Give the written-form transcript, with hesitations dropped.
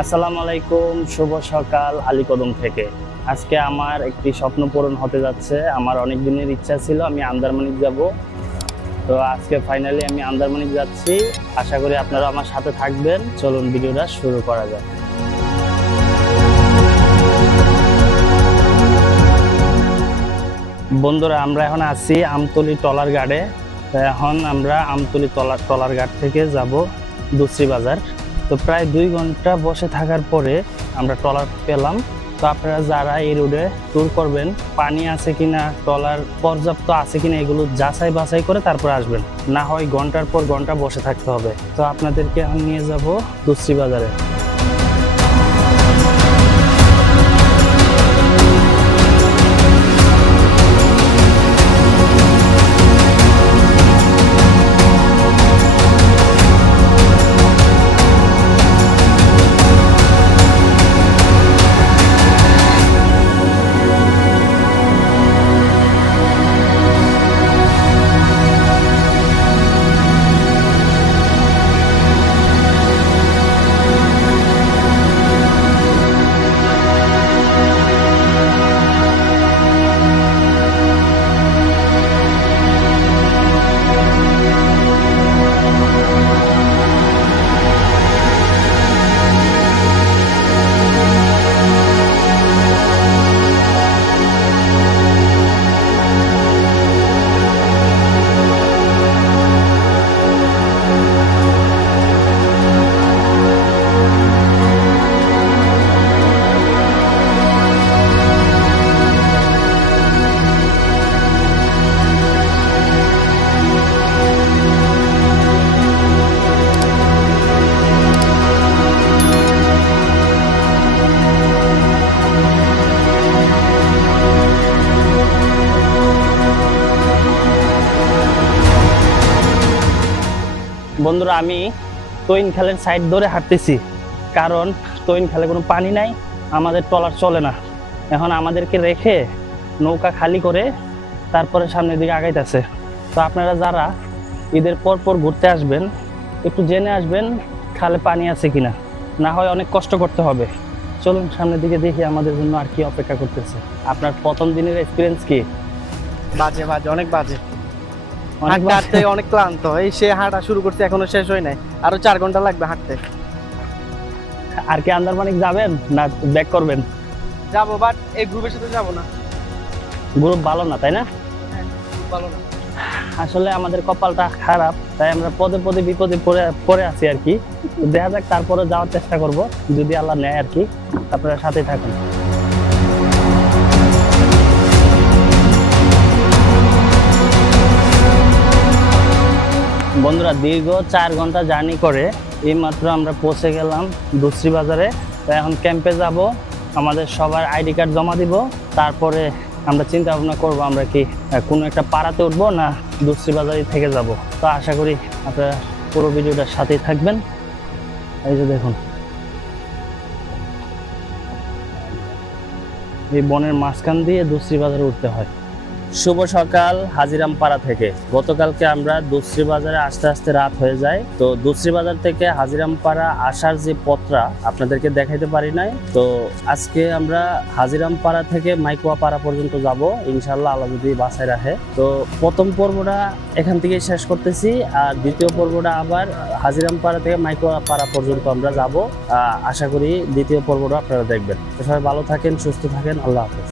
আসসালামু আলাইকুম, শুভ সকাল আলীকদম থেকে। আজকে আমার একটি স্বপ্ন পূরণ হতে যাচ্ছে। আমার অনেক দিনের ইচ্ছা ছিল আমি আন্দারমানিক যাব। তো আজকে ফাইনালি আমি আন্দারমানিক যাচ্ছি। আশা করি আপনারা আমার সাথে থাকবেন। চলুন ভিডিওটা শুরু করা যাক। বন্ধুরা, আমরা এখন আছি আমতলী ট্রলার ঘাটে। এখন আমরা আমতলী ট্রলার ঘাট থেকে যাব দুসরি বাজার। তো প্রায় 2 ঘন্টা বসে থাকার পরে আমরা ট্রলার পেলাম। তো আপনারা যারা এই রোডে ট্যুর করবেন, পানি আছে কিনা, ট্রলার পর্যাপ্ত আছে কিনা, এগুলো যাচাই বাছাই করে তারপর আসবেন। না হয় ঘন্টার পর ঘন্টা বসে থাকতে হবে। তো আপনাদেরকে এখন নিয়ে যাব দুসরি বাজারে। বন্ধুরা, আমি তৈন খালের সাইড ধরে হাঁটতেছি, কারণ তৈন খালে কোনো পানি নাই, আমাদের ট্রলার চলে না। এখন আমাদেরকে রেখে নৌকা খালি করে তারপরে সামনের দিকে আগাইতেছে। তো আপনারা যারা ঈদের পর পর ঘুরতে আসবেন, একটু জেনে আসবেন খালে পানি আছে কিনা, না হয় অনেক কষ্ট করতে হবে। চলুন সামনের দিকে দেখি আমাদের জন্য আর কি অপেক্ষা করতেছে। আপনার প্রথম দিনের এক্সপিরিয়েন্স কি? বাজে অনেক বাজে। হাঁটতে অনেক ক্লান্ত, এই সে হাঁটা শুরু করছে, এখনো শেষ হয় নাই, আরো 4 ঘন্টা লাগবে হাঁটতে। আর কি আন্দারমানিক যাবেন না ব্যাক করবেন? যাবো, বাট এই গ্রুপের সাথে যাবো না। গ্রুপ ভালো না, তাই না? ভালো না। আসলে আমাদের কপালটা খারাপ, তাই আমরা পদে পদে বিপদে পড়ে আছি আর কি। দেখা যাক, তারপরে যাওয়ার চেষ্টা করব যদি আল্লাহ নেয় আর কি। আপনারা সাথে থাকুন। বন্ধুরা, দীর্ঘ 4 ঘন্টা জার্নি করে এইমাত্র আমরা পৌঁছে গেলাম দুসরি বাজারে। তো এখন ক্যাম্পে যাব, আমাদের সবার আইডি কার্ড জমা দিব। তারপরে আমরা চিন্তা ভাবনা করবো আমরা কি কোনো একটা পাড়াতে উঠবো না দুসরি বাজারে থেকে যাব। তো আশা করি আপনারা পুরো ভিডিওটার সাথেই থাকবেন। এই যে দেখুন, এই বনের মাঝখান দিয়ে দুসরি বাজারে উঠতে হয়। শুভ সকাল হাজিরাম পাড়া থেকে। গতকালকে আমরা দুসরি বাজারে আসতে আসতে রাত হয়ে যায়। তো দুসরি বাজার থেকে হাজিরাম পাড়া আসার যে পথটা আপনাদেরকে দেখাইতে পারি নাই। তো আজকে আমরা হাজিরাম পাড়া থেকে মাইকুয়া পাড়া পর্যন্ত যাব ইনশাল্লাহ, আল্লাহ যদি বাসায় রাখে। তো প্রথম পর্বটা এখান থেকে শেষ করতেছি, আর দ্বিতীয় পর্বটা আবার হাজিরাম পাড়া থেকে মাইকুয়া পাড়া পর্যন্ত আমরা যাব। আশা করি দ্বিতীয় পর্বটা আপনারা দেখবেন। তো সবাই ভালো থাকেন, সুস্থ থাকেন, আল্লাহ হাফেজ।